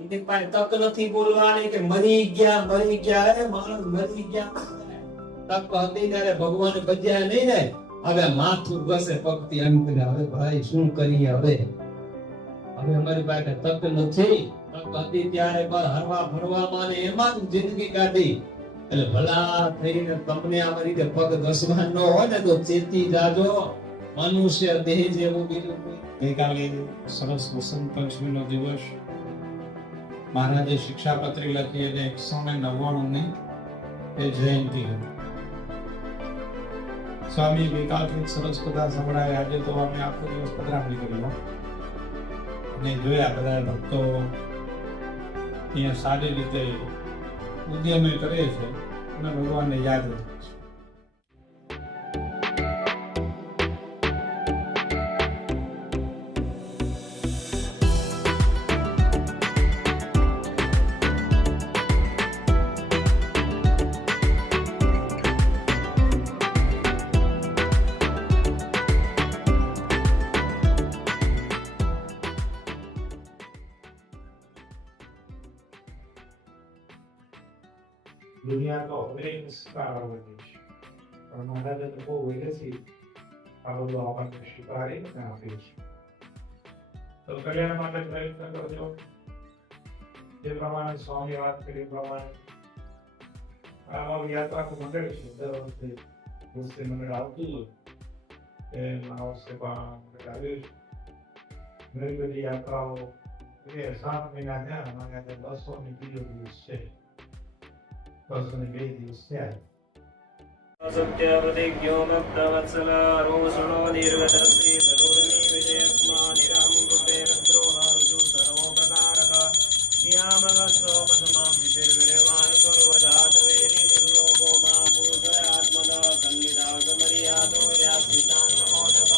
એની પાસે તક નથી બોલવાની કે મરી ગયા મરી ગયા, એ માણસ મરી ગયા. તક હતી ત્યારે ભગવાન બજ્યા નહીં ને. હવે માથું ઘસે પગથી એમ હવે ભાઈ શું કરીએ હવે? હવે અમારી પાસે તક નથી. તક હતી ત્યારે બસ હરવા ફરવામાં ને એમાં જિંદગી કાઢી. એટલે ભલા થઈને તમને આ રીતે પગ ઘસવા ન હોય ને તો ચેતી જાજો. મનુષ્ય દેહ જેવું બીજું કોઈ. ગઈકાલે સરસ વસંત પંચમીનો દિવસ. મહારાજે શિક્ષાપત્રી લખી અને એકસો ને નવ્વાણું એ જયંતિ હતી. સ્વામી ગઈકાલથી સરસ બધા સંભળાય. આજે તો અમે આખો દિવસ પધરામણી કરી અને જોયા બધા ભક્તો અહીંયા સારી રીતે ઉદ્યમે કરે છે. અને ભગવાનને યાદ રાખે છે. દુનિયા તો હવે સ્વીકારવાની છે પણ મહારાજે તો બહુ વહેલેથી આ બધું આપણને સ્વીકારી અને આપી છે તો કલ્યાણ માટે પ્રયત્ન કરજો જે પ્રમાણે સ્વામી વાત કરી એ પ્રમાણે આમાં યાત્રા તો મંડળ છે દર વખતે ભક્તિ મંડળ આવતું હોય એ આ વર્ષે પણ મંડળ આવ્યું છે ઘણી બધી યાત્રાઓ એ સાત મહિના થયા અમારે આજે બસો ની બીજો દિવસ છે બસો ને બે દિવસ થયા સત્યવતિજ્ઞો ભક્તવત્સલ રોષણો દીર્ઘદર્શી સરોરમી વિજયસ્મા નિરહમ કૃતે રદ્રોહારુજુ સર્વોપકારક નિયામકસ્વ પદ્માં વિપિર્વિર્વાણ કરુવજાતવેરી નિર્લોકો મા પુરુષયાત્મદ કન્નિદાગમર્યાદો યાસ્મિતાન મોદક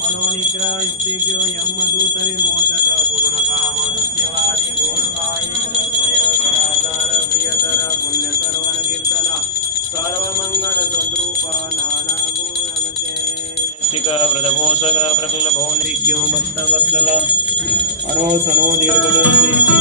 મનોનિગ્રહ યુક્તિજ્ઞો પૂર્ણકામ स्वस्तिका व्रतभोषक प्रकल्पो निज्ञो मत्तवत्सला अनोसनो दीर्घदर्शी